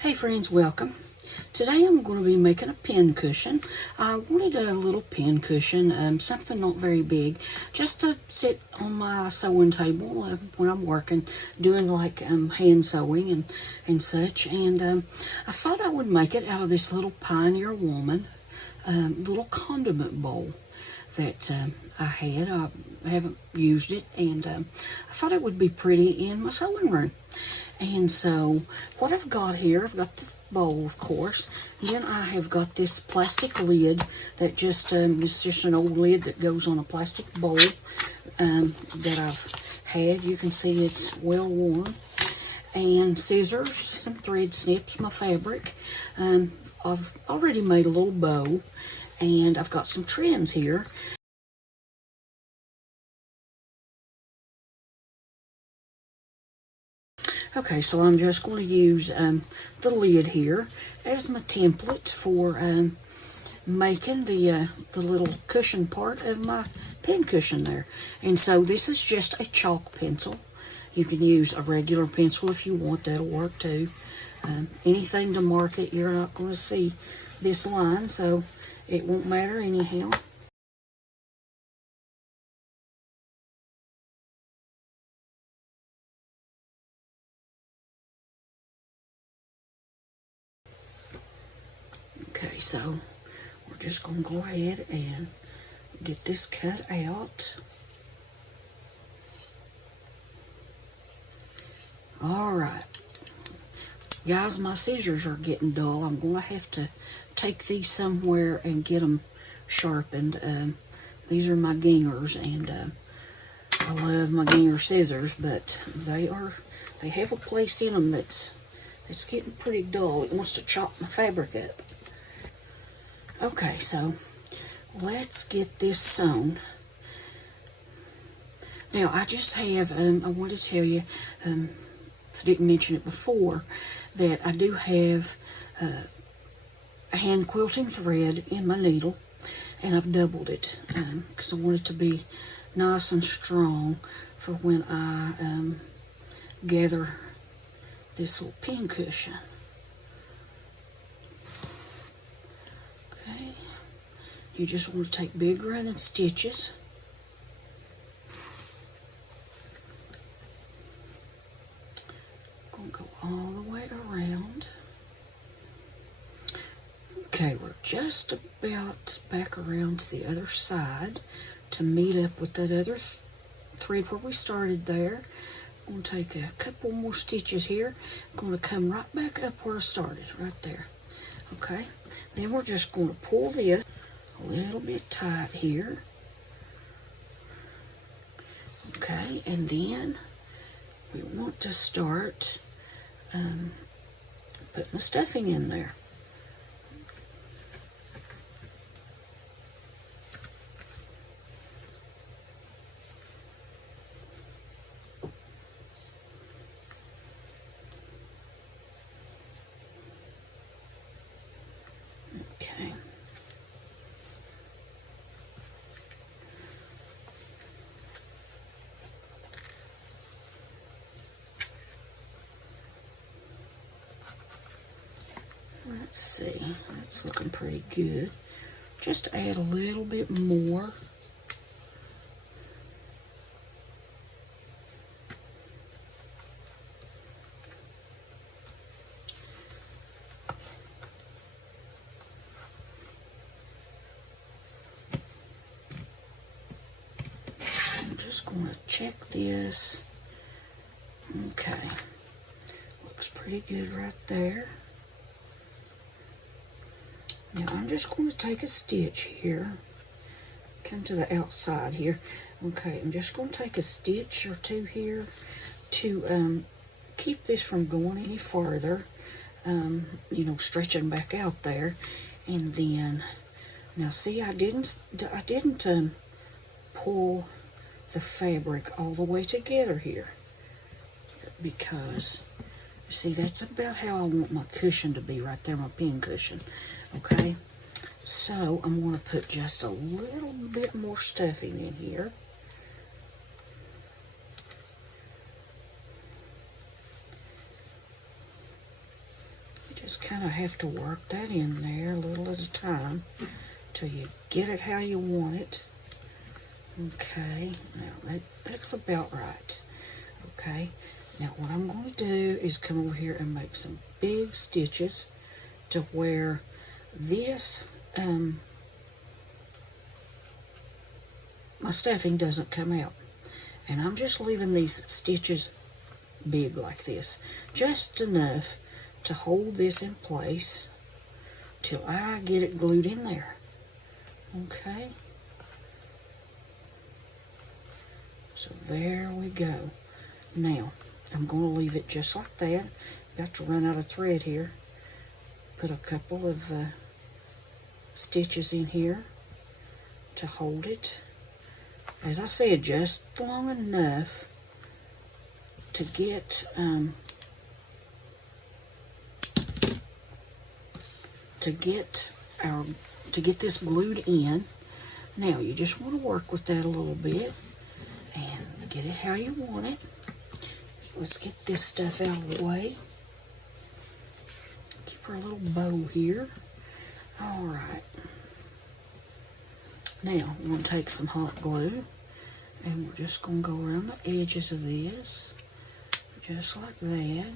Hey friends, welcome. Today I'm going to be making a pin cushion. I wanted a little pin cushion, something not very big, just to sit on my sewing table when I'm working, doing like hand sewing and such. And I thought I would make it out of this little Pioneer Woman little condiment bowl that I had. I haven't used it, and I thought it would be pretty in my sewing room. And so what I've got here, I've got the bowl, of course, and then I have got this plastic lid that just is just an old lid that goes on a plastic bowl that I've had. You can see it's well worn. And scissors, some thread snips, my fabric. I've already made a little bow, and I've got some trims here. Okay, so I'm just going to use the lid here as my template for making the little cushion part of my pin cushion there. And so this is just a chalk pencil. You can use a regular pencil if you want, that'll work too. Anything to mark it, you're not going to see this line, so it won't matter anyhow. Okay, so we're just going to go ahead and get this cut out. Alright, guys, my scissors are getting dull. I'm going to have to take these somewhere and get them sharpened. These are my Gingers, and I love my Ginger scissors, but they have a place in them that's getting pretty dull. It wants to chop my fabric up. Okay, so let's get this sewn. Now, I just have, I want to tell you, if I didn't mention it before, that I do have a hand quilting thread in my needle, and I've doubled it because I want it to be nice and strong for when I gather this little pin cushion. Okay, you just want to take big running stitches. Go all the way around. Okay, we're just about back around to the other side to meet up with that other thread where we started there. I'm going to take a couple more stitches here. I'm going to come right back up where I started, right there. Okay, then we're just going to pull this a little bit tight here. Okay, and then we want to start put my stuffing in there. Okay. Let's see, that's looking pretty good. Just add a little bit more. I'm just going to check this. Okay, looks pretty good right there. Now I'm just going to take a stitch here, come to the outside here. Okay, I'm just going to take a stitch or two here to keep this from going any farther, you know, stretching back out there. And then, now see, I didn't pull the fabric all the way together here, because see, that's about how I want my cushion to be right there, my pin cushion. Okay, so I'm going to put just a little bit more stuffing in here. You just kind of have to work that in there a little at a time till you get it how you want it. Okay, now that's about right. Okay, now what I'm going to do is come over here and make some big stitches to where this, my stuffing doesn't come out. And I'm just leaving these stitches big like this, just enough to hold this in place till I get it glued in there. Okay. So there we go. Now, I'm going to leave it just like that. About to run out of thread here. Put a couple of stitches in here to hold it. As I said, just long enough to get this glued in. Now you just want to work with that a little bit and get it how you want it. Let's get this stuff out of the way. Keep our little bow here. All right. Now we're going to take some hot glue and we're just going to go around the edges of this, just like that.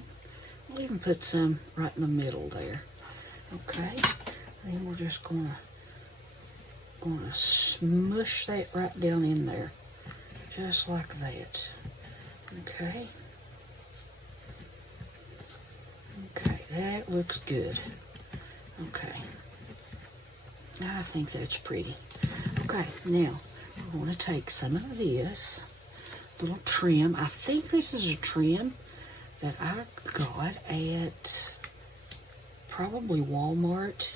We'll even put some right in the middle there. Okay. Then we're just going to smush that right down in there, just like that. Okay. Okay, that looks good. Okay. I think that's pretty. Okay, now we're going to take some of this little trim. I think this is a trim that I got at probably Walmart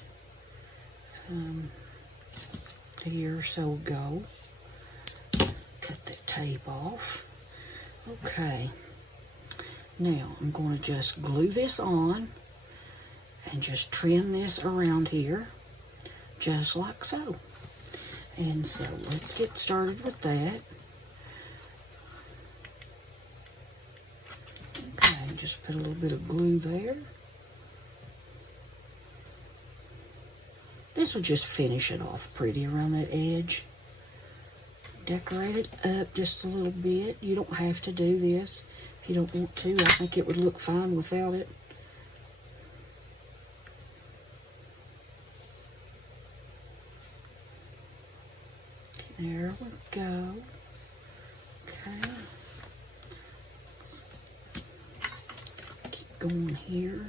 a year or so ago. Cut that tape off. Okay. Now I'm going to just glue this on and just trim this around here, just like so. And so let's get started with that. Okay, just put a little bit of glue there. This will just finish it off pretty around that edge. Decorate it up just a little bit. You don't have to do this if you don't want to. I think it would look fine without it. There we go. Okay. Keep going here.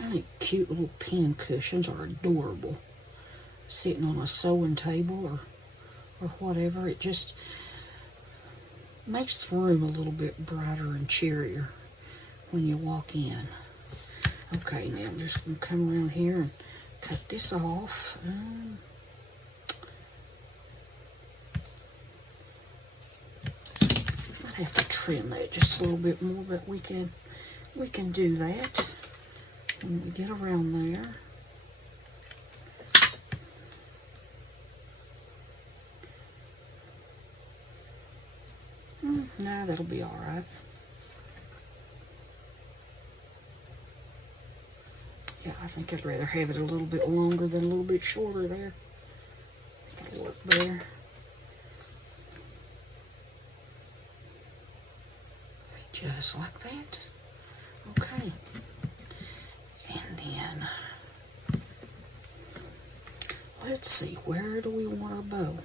I think cute little pin cushions are adorable. Sitting on a sewing table or whatever. It just makes the room a little bit brighter and cheerier when you walk in. Okay, now I'm just going to come around here and cut this off. I have to trim that just a little bit more, but we can do that when we get around there. No, that'll be all right. Yeah, I think I'd rather have it a little bit longer than a little bit shorter there. I think it'll work better. Just like that. Okay. And then, let's see, where do we want our bow?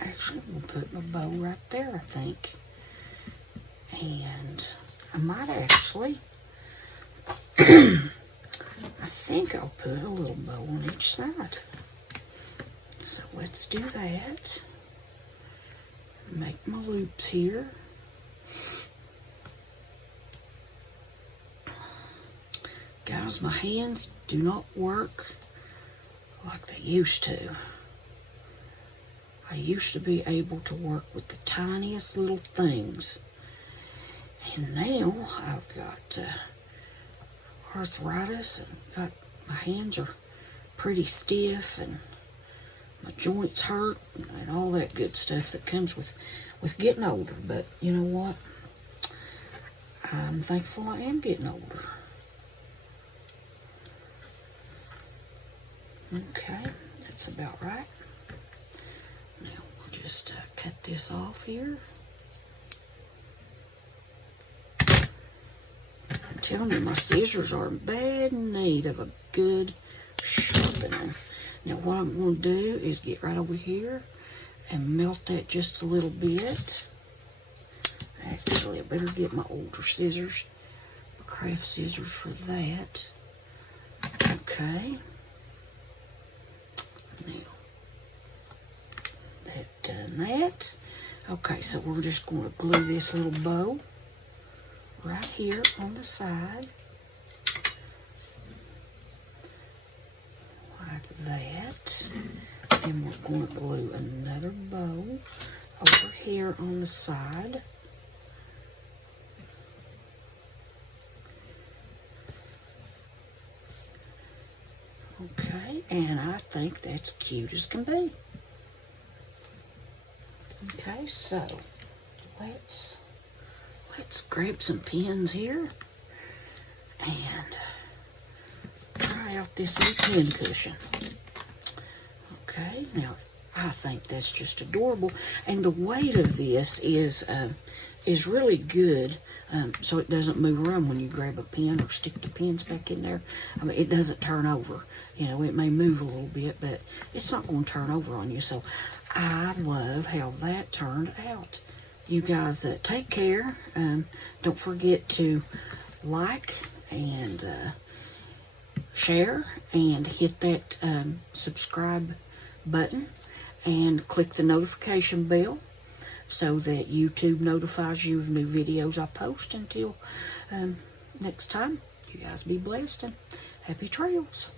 Actually, we'll put my bow right there, I think. And I might actually, I think I'll put a little bow on each side. So let's do that. Make my loops here. Guys, my hands do not work like they used to. I I used to be able to work with the tiniest little things. And now I've got arthritis, and my hands are pretty stiff, and my joints hurt, and all that good stuff that comes with getting older. But you know what? I'm thankful I am getting older. Okay, that's about right. Now we'll just cut this off here. I'm telling you, my scissors are in bad need of a good sharpening. Now what I'm going to do is get right over here and melt that just a little bit. Actually, I better get my older scissors, my craft scissors for that. Okay. Now, done that. Okay, so we're just going to glue this little bow right here on the side, like that. Then we're going to glue another bow over here on the side. Okay, and I think that's cute as can be. Okay, so let's grab some pins here and try out this new pin cushion. Okay, now I think that's just adorable, and the weight of this is really good. So it doesn't move around when you grab a pin or stick the pins back in there. I mean, it doesn't turn over. You know, it may move a little bit, but it's not going to turn over on you. So I love how that turned out. You guys take care. Don't forget to like and share and hit that subscribe button and click the notification bell, so that YouTube notifies you of new videos I post. Until next time, you guys be blessed and happy trails.